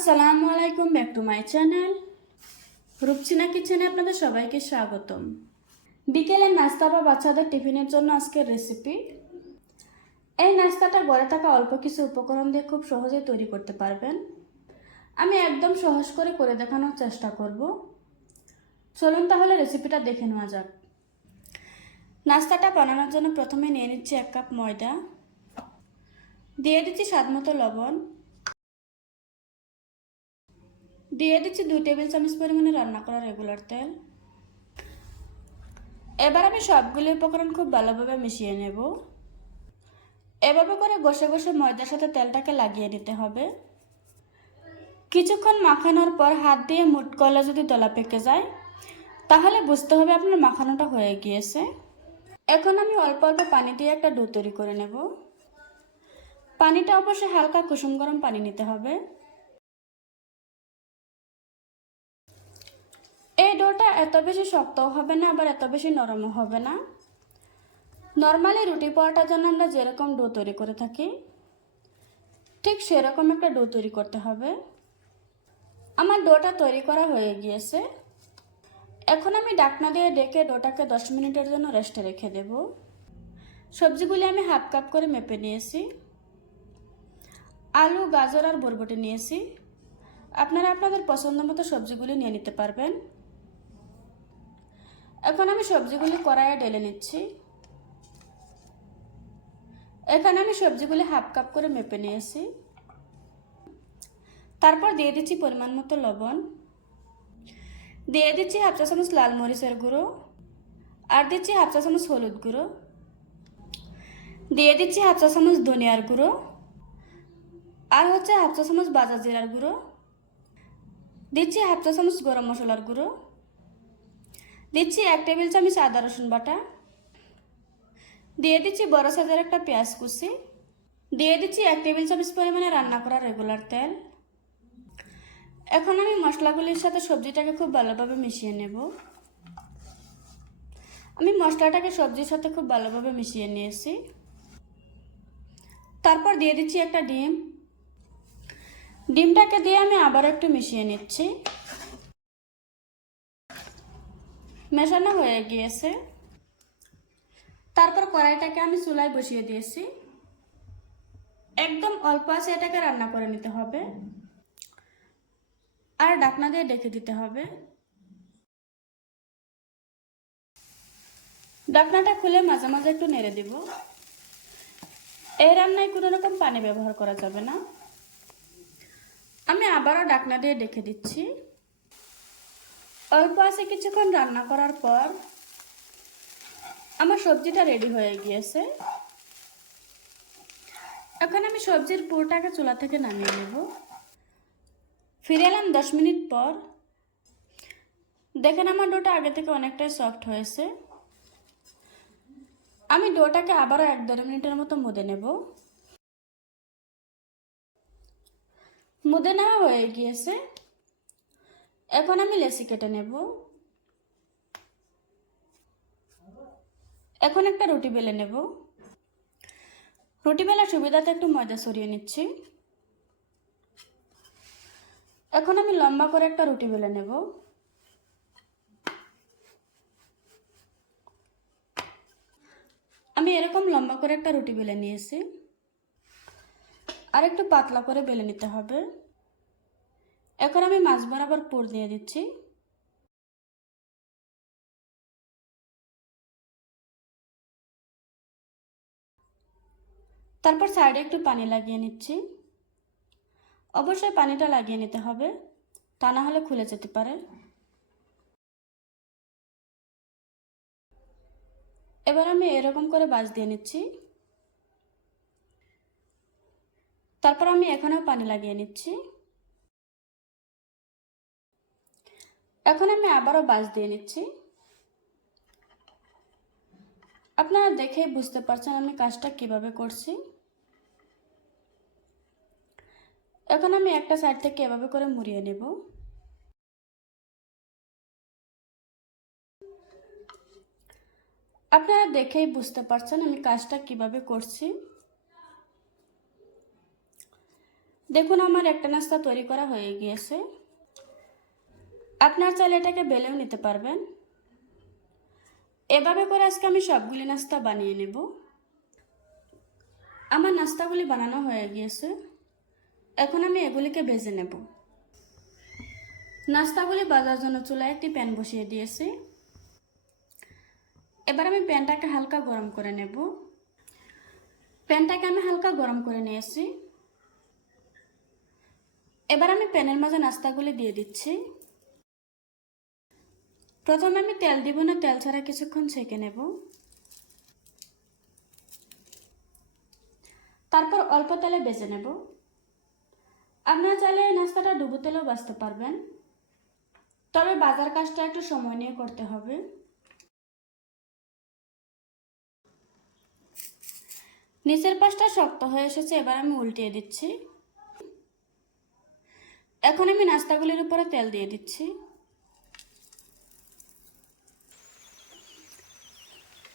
আসসালামু আলাইকুম, back to my channel. Rupchina কিচেনে আপনাদের সবাইকে স্বাগতম। বিকেলে নাস্তা বা বাচ্চাদের টিফিনের জন্য আজকের রেসিপি এই নাস্তাটা ঘরে থাকা অল্প কিছু উপকরণ দিয়ে খুব সহজে তৈরি করতে পারবেন। আমি একদম সহজ করে করে দেখানোর চেষ্টা করব। চলুন তাহলে রেসিপিটা দেখে নেওয়া যাক। নাস্তাটা বানানোর জন্য প্রথমে নিয়ে নিচ্ছি এক কাপ ময়দা। দিয়ে দিচ্ছি স্বাদ মতো লবণ। দিয়ে দিচ্ছি দুই টেবিল চামচ পরিমাণে রান্না করা রেগুলার তেল। এবার আমি সবগুলো উপকরণ খুব ভালোভাবে মিশিয়ে নেব। এভাবে করে বসে বসে ময়দার সাথে তেলটাকে লাগিয়ে নিতে হবে। কিছুক্ষণ মাখানোর পর হাত দিয়ে মুট করলে যদি দলা পেকে যায়, তাহলে বুঝতে হবে আপনার মাখানোটা হয়ে গিয়েছে। এখন আমি অল্প অল্প পানি দিয়ে একটা ডো তৈরি করে নেব। পানিটা অবশ্যই হালকা কুসুম গরম পানি নিতে হবে এই ডোটা এত বেশি শক্তও হবে না, আবার এত বেশি নরমও হবে না। নর্মালি রুটি পাওয়াটার জন্য আমরা যেরকম ডো তৈরি করে থাকি, ঠিক সেরকম একটা ডো তৈরি করতে হবে। আমার ডোটা তৈরি করা হয়ে গিয়েছে। এখন আমি ডাকনা দিয়ে ডেকে ডোটাকে দশ মিনিটের জন্য রেস্টে রেখে দেব। সবজিগুলি আমি হাফ কাপ করে মেপে নিয়েছি। আলু, গাজর আর বরবটি নিয়েছি। আপনারা আপনাদের পছন্দ মতো সবজিগুলি নিয়ে নিতে পারবেন। এখন আমি সবজিগুলি কড়াইয়ে ঢেলে নিচ্ছি। এখানে আমি সবজিগুলি হাফ কাপ করে মেপে নিয়েছি। তারপর দিয়ে দিচ্ছি পরিমাণ মতো লবণ। দিয়ে দিচ্ছি হাফ চা চামচ লাল মরিচের গুঁড়ো আর দিচ্ছি হাফ চা চামচ হলুদ গুঁড়ো। দিয়ে দিচ্ছি হাফ চা চামচ ধনিয়ার গুঁড়ো আর হচ্ছে হাফ চা চামচ বাজা জিরার গুঁড়ো। দিচ্ছি হাফ চা চামচ গরম মশলার গুঁড়ো। দিচ্ছি এক টেবিল চামচ আদা রসুন বাটা। দিয়ে দিচ্ছি বড় সাইজের একটা পেঁয়াজ কুচি। দিয়ে দিচ্ছি এক টেবিল চামচ পরিমাণে রান্না করা রেগুলার তেল। এখন আমি মশলাগুলির সাথে সবজিটাকে খুব ভালোভাবে মিশিয়ে নেব। আমি মশলাটাকে সবজির সাথে খুব ভালোভাবে মিশিয়ে নিয়েছি। তারপর দিয়ে দিচ্ছি একটা ডিম। ডিমটাকে দিয়ে আমি আবার একটু মিশিয়ে নিচ্ছি। মেশানো হয়ে গিয়েছে। তারপর কড়াইটাকে আমি চুলায় বসিয়ে দিয়েছি। একদম অল্প আছে, এটাকে রান্না করে নিতে হবে। আর ডাকনা দিয়ে ডেকে দিতে হবে। ডাকনাটা খুলে মাঝে মাঝে একটু নেড়ে দিব। এই রান্নায় কোনো রকম পানি ব্যবহার করা যাবে না। আমি আবারও ডাকনা দিয়ে ডেকে দিচ্ছি। অল্প আছে কিছুক্ষণ রান্না করার পর আমার সবজিটা রেডি হয়ে গিয়েছে। এখন আমি সবজির পুরোটাকে চুলা থেকে নামিয়ে নেব। ফিরে এলাম দশ মিনিট পর। দেখেন আমার ডোটা আগে থেকে অনেকটাই সফট হয়েছে। আমি ডোটাকে আবারও এক দেড় মিনিটের মতো মুদে নেব। মুদে নেওয়া হয়ে গিয়েছে। এখন আমি লেসি কেটে নেব। এখন একটা রুটি বেলে নেব। রুটি বেলার সুবিধাতে একটু ময়দা সরিয়ে নিচ্ছি। এখন আমি লম্বা করে একটা রুটি বেলে নেব। আমি এরকম লম্বা করে একটা রুটি বেলে নিয়েছি। আর একটু পাতলা করে বেলে নিতে হবে। এখন আমি মাছ বরাবর পুর দিয়ে দিচ্ছি তারপর সাইডে একটু পানি লাগিয়ে নিচ্ছি অবশ্যই পানিটা লাগিয়ে নিতে হবে তা না হলে খুলে যেতে পারে এবার আমি এরকম করে বাজ দিয়ে নিচ্ছি তারপর আমি এখানেও পানি লাগিয়ে নিচ্ছি এখন আমি আবারও বাজ দিয়ে নিচ্ছি। আপনারা দেখেই বুঝতে পারছেন আমি কাজটা কীভাবে করছি। এখন আমি একটা সাইড থেকে এভাবে করে মুড়িয়ে নেব। আপনারা দেখেই বুঝতে পারছেন আমি কাজটা কীভাবে করছি। দেখুন, আমার একটা নাস্তা তৈরি করা হয়ে গিয়েছে। আপনার চাইলে এটাকে বেলেও নিতে পারবেন। এভাবে করে আজকে আমি সবগুলি নাস্তা বানিয়ে নেব। আমার নাস্তাগুলি বানানো হয়ে গিয়েছে। এখন আমি এগুলিকে ভেজে নেব। নাস্তাগুলি বাজার জন্য চুলায় একটি প্যান বসিয়ে দিয়েছি। এবার আমি প্যানটাকে হালকা গরম করে নেব। প্যানটাকে আমি হালকা গরম করে নিয়েছি। এবার আমি প্যানের মাঝে নাস্তাগুলি দিয়ে দিচ্ছি। প্রথমে আমি তেল দিব না, তেল ছাড়া কিছুক্ষণ ছেঁকে নেব। তারপর অল্প তেলে বেজে নেব। আপনারা চাইলে এই নাস্তাটা ডুবো তেলেও বাঁচতে পারবেন। তবে বাজার কাজটা একটু সময় নিয়ে করতে হবে। নিচের পাশটা শক্ত হয়ে এসেছে, এবার আমি উল্টিয়ে দিচ্ছি। এখন আমি নাস্তাগুলির উপরে তেল দিয়ে দিচ্ছি।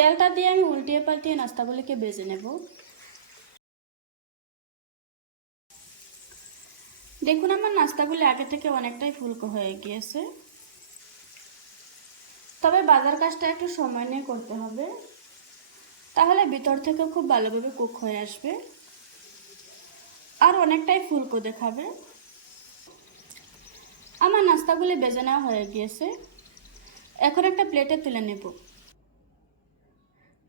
তেলটা দিয়ে আমি উল্টিয়ে পাল্টিয়ে নাস্তাগুলিকে বেজে নেব। দেখুন, আমার নাস্তাগুলি আগে থেকে অনেকটাই ফুলকো হয়ে গিয়েছে। তবে বাজার কাজটা একটু সময় নিয়ে করতে হবে। তাহলে ভিতর থেকে খুব ভালোভাবে কুক হয়ে আসবে। আর অনেকটাই ফুলকো দেখাবে। আমার নাস্তাগুলি বেজে নেওয়া হয়ে গিয়েছে। এখন একটা প্লেটে তুলে নেব।